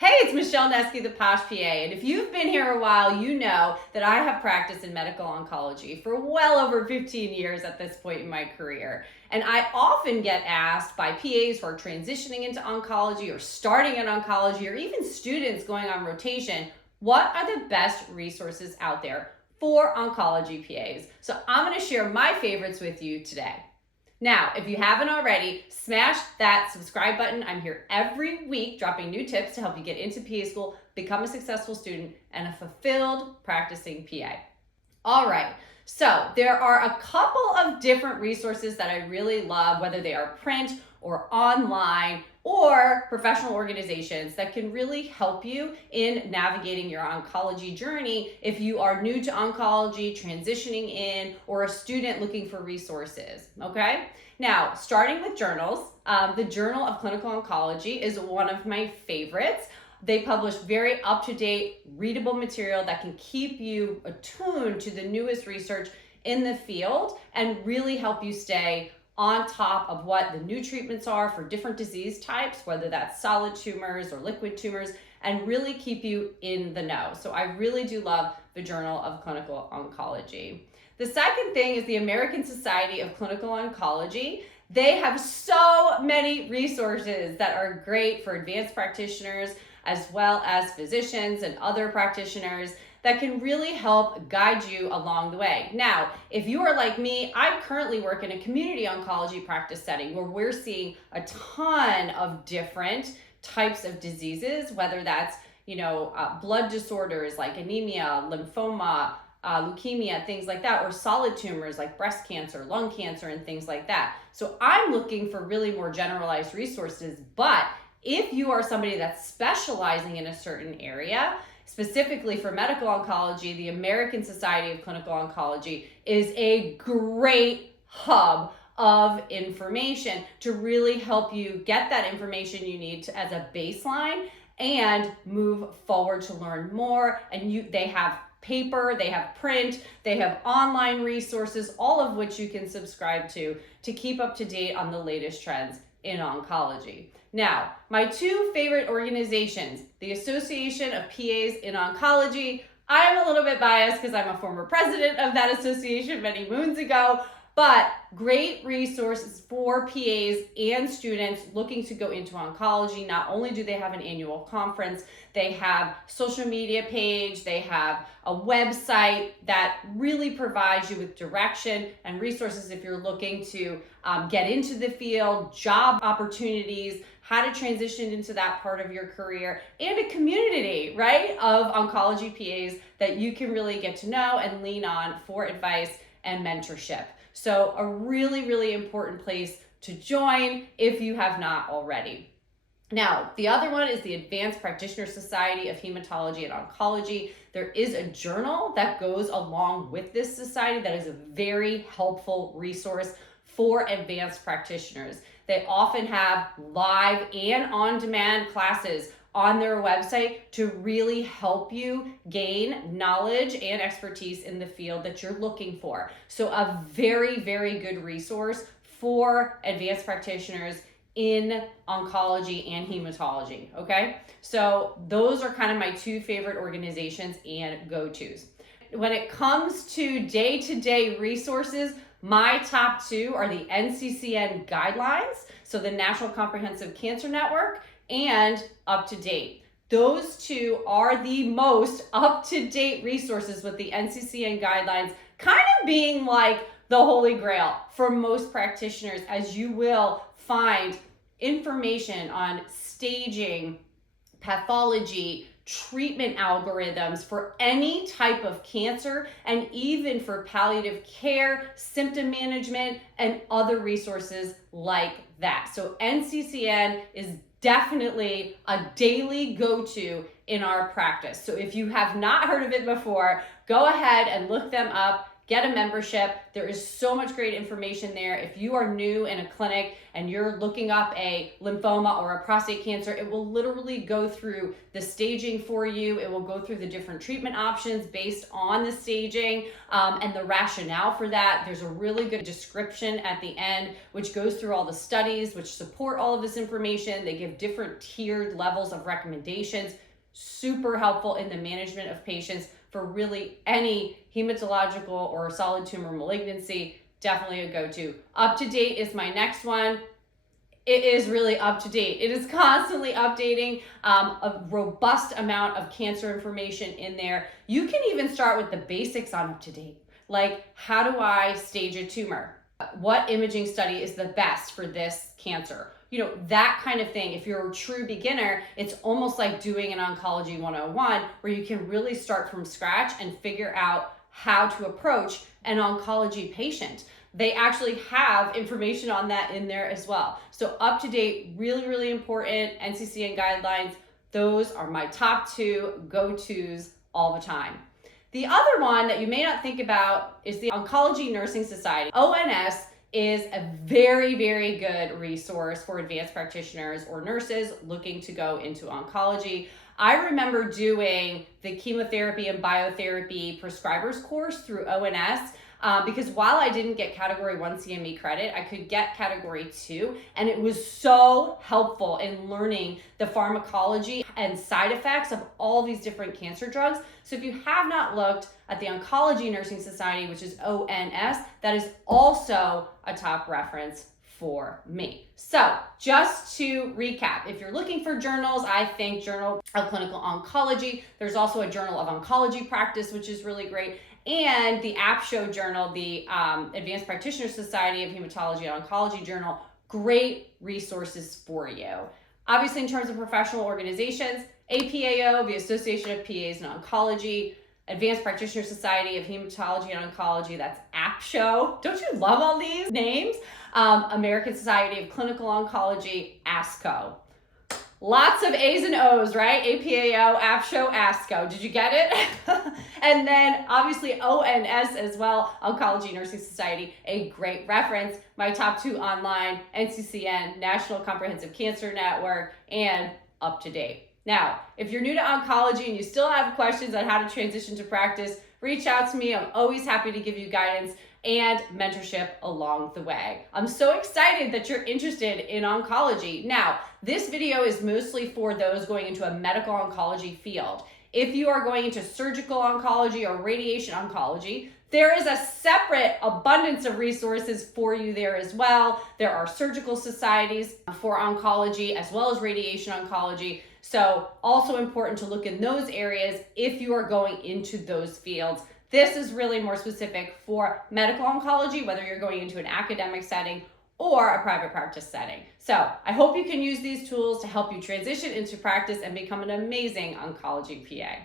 Hey, it's Michelle Nesky, the Posh PA, and if you've been here a while, you know that I have practiced in medical oncology for well over 15 years at this point in my career. And I often get asked by PAs who are transitioning into oncology or starting in oncology or even students going on rotation, what are the best resources out there for oncology PAs? So I'm going to share my favorites with you today. Now, if you haven't already, smash that subscribe button. I'm here every week dropping new tips to help you get into PA school, become a successful student, and a fulfilled practicing PA. All right, so there are a couple of different resources that I really love, whether they are print or online or professional organizations that can really help you in navigating your oncology journey if you are new to oncology, transitioning in, or a student looking for resources, okay? Now, starting with journals, the Journal of Clinical Oncology is one of my favorites. They publish very up-to-date, readable material that can keep you attuned to the newest research in the field and really help you stay on top of what the new treatments are for different disease types, whether that's solid tumors or liquid tumors, and really keep you in the know. So I really do love the Journal of Clinical Oncology. The second thing is the American Society of Clinical Oncology. They have so many resources that are great for advanced practitioners as well as physicians and other practitioners that can really help guide you along the way. Now, if you are like me, I currently work in a community oncology practice setting where we're seeing a ton of different types of diseases, whether that's, blood disorders like anemia, lymphoma, leukemia, things like that, or solid tumors like breast cancer, lung cancer, and things like that. So I'm looking for really more generalized resources, but if you are somebody that's specializing in a certain area, specifically for medical oncology, the American Society of Clinical Oncology is a great hub of information to really help you get that information you need as a baseline and move forward to learn more. And they have paper, they have print, they have online resources, all of which you can subscribe to keep up to date on the latest trends in oncology. Now, my two favorite organizations, the Association of PAs in Oncology. I'm a little bit biased because I'm a former president of that association many moons ago, but great resources for PAs and students looking to go into oncology. Not only do they have an annual conference, they have social media page, they have a website that really provides you with direction and resources if you're looking to get into the field, job opportunities, how to transition into that part of your career, and a community, right, of oncology PAs that you can really get to know and lean on for advice and mentorship. So a really, really important place to join if you have not already. Now, the other one is the Advanced Practitioner Society of Haematology and Oncology. There is a journal that goes along with this society that is a very helpful resource for advanced practitioners. They often have live and on-demand classes on their website to really help you gain knowledge and expertise in the field that you're looking for. So a very, very good resource for advanced practitioners in oncology and hematology, okay? So those are kind of my two favorite organizations and go-tos. When it comes to day-to-day resources, my top two are the NCCN guidelines, so the National Comprehensive Cancer Network, and Up to Date. Those two are the most up-to-date resources, with the NCCN guidelines kind of being like the holy grail for most practitioners, as you will find information on staging, pathology, treatment algorithms for any type of cancer, and even for palliative care, symptom management, and other resources like that. So NCCN is definitely a daily go-to in our practice. So if you have not heard of it before, go ahead and look them up. get a membership. There is so much great information there. If you are new in a clinic and you're looking up a lymphoma or a prostate cancer, it will literally go through the staging for you. It will go through the different treatment options based on the staging and the rationale for that. There's a really good description at the end, which goes through all the studies which support all of this information. They give different tiered levels of recommendations. Super helpful in the management of patients for really any hematological or solid tumor malignancy. Definitely a go-to. Up to date is my next one. It is really up to date. It is constantly updating a robust amount of cancer information in there. You can even start with the basics on up to date, like how do I stage a tumor? What imaging study is the best for this cancer? You know, that kind of thing. If you're a true beginner, it's almost like doing an Oncology 101 where you can really start from scratch and figure out how to approach an oncology patient. They actually have information on that in there as well. So up to date, really, really important. NCCN guidelines, those are my top two go-tos all the time. The other one that you may not think about is the Oncology Nursing Society. ONS is a very, very good resource for advanced practitioners or nurses looking to go into oncology. I remember doing the chemotherapy and biotherapy prescribers course through ONS because while I didn't get category 1 CME credit, I could get category 2, and it was so helpful in learning the pharmacology and side effects of all these different cancer drugs. So if you have not looked at the Oncology Nursing Society, which is ONS, that is also a top reference for me. So just to recap, if you're looking for journals, I think Journal of Clinical Oncology. There's also a Journal of Oncology Practice, which is really great. And the APSHO journal, the Advanced Practitioner Society of Haematology-Oncology journal, great resources for you. Obviously, in terms of professional organizations, APAO, the Association of PAs in Oncology, Advanced Practitioner Society of Haematology and Oncology, that's APSHO. Don't you love all these names? American Society of Clinical Oncology, ASCO. Lots of A's and O's, right? APAO, APSHO, ASCO. Did you get it? And then obviously ONS as well, Oncology Nursing Society, a great reference. My top two online, NCCN, National Comprehensive Cancer Network, and up to date. Now, if you're new to oncology and you still have questions on how to transition to practice, reach out to me. I'm always happy to give you guidance and mentorship along the way. I'm so excited that you're interested in oncology. Now, this video is mostly for those going into a medical oncology field. If you are going into surgical oncology or radiation oncology, there is a separate abundance of resources for you there as well. There are surgical societies for oncology as well as radiation oncology. So also important to look in those areas if you are going into those fields. This is really more specific for medical oncology, whether you're going into an academic setting or a private practice setting. So I hope you can use these tools to help you transition into practice and become an amazing oncology PA.